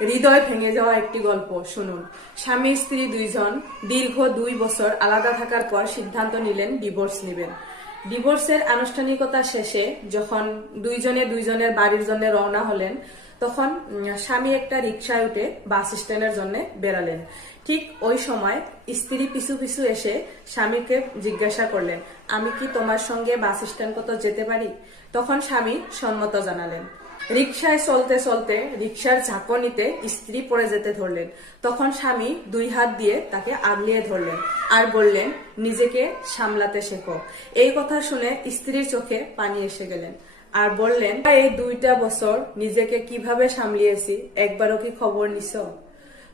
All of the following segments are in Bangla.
হৃদয় ভেঙে যাওয়া একটি গল্প শুনুন। স্বামী স্ত্রী দুইজন দীর্ঘ 2 বছর আলাদা থাকার পর সিদ্ধান্ত নিলেন ডিভোর্স নেবেন। ডিভোর্সের আনুষ্ঠানিকতা শেষে যখন দুইজনে দুইজনের বাড়ির জন্য রওনা হলেন, তখন স্বামী একটা রিকশায় উঠে বাস স্ট্যান্ডের জন্য বেরালেন। ঠিক ওই সময় স্ত্রী পিছু পিছু এসে স্বামীকে জিজ্ঞাসা করলেন, আমি কি তোমার সঙ্গে বাস স্ট্যান্ড পর্যন্ত যেতে পারি? তখন স্বামী সম্মত জানালেন। রিকশায় চলতে চলতে রিকশার ঝাঁকুনিতে স্ত্রী পড়ে যেতে ধরলেন। তখন স্বামী 2 হাত দিয়ে তাকে আগলিয়ে ধরলেন আর বললেন, নিজেকে সামলাতে শেখো। এই কথা শুনে স্ত্রীর চোখে পানি এসে গেলেন আর বললেন, এই 2টা বছর নিজেকে কিভাবে সামলিয়েছি একবারও কি খবর নিছ?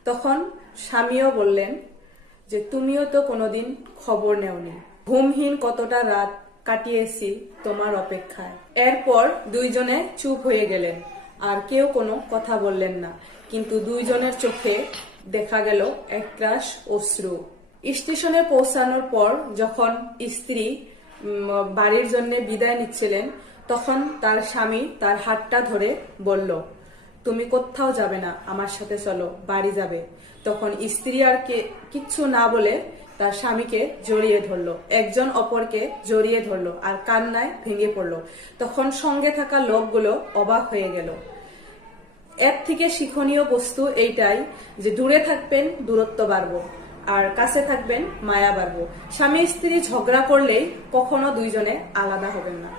তখন স্বামীও বললেন যে, তুমিও তো কোনোদিন খবর নেওনি। ঘুমহীন কতটা রাত কাটিয়েছি তোমার অপেক্ষায়। এরপর দুইজনে চুপ হয়ে গেলেন আর কেউ কোনো কথা বললেন না, কিন্তু দুইজনের চোখে দেখা গেল একরাশ অশ্রু। স্টেশনে পৌঁছানোর পর যখন স্ত্রী বাড়ির জন্য বিদায় নিচ্ছিলেন, তখন তার স্বামী তার হাতটা ধরে বলল, তুমি কোথাও যাবে না, আমার সাথে চলো, বাড়ি যাবে। তখন স্ত্রী আর কিচ্ছু না বলে তার স্বামীকে জড়িয়ে ধরলো, একজন অপরকে জড়িয়ে ধরলো আর কান্নায় ভেঙে পড়লো। তখন সঙ্গে থাকা লোকগুলো অবাক হয়ে গেল। এর থেকে শিক্ষণীয় বস্তু এইটাই যে দূরে থাকবেন দূরত্ব বাড়বো, আর কাছে থাকবেন মায়া বাড়বো। স্বামী স্ত্রী ঝগড়া করলেই কখনো দুইজনে আলাদা হবেন না।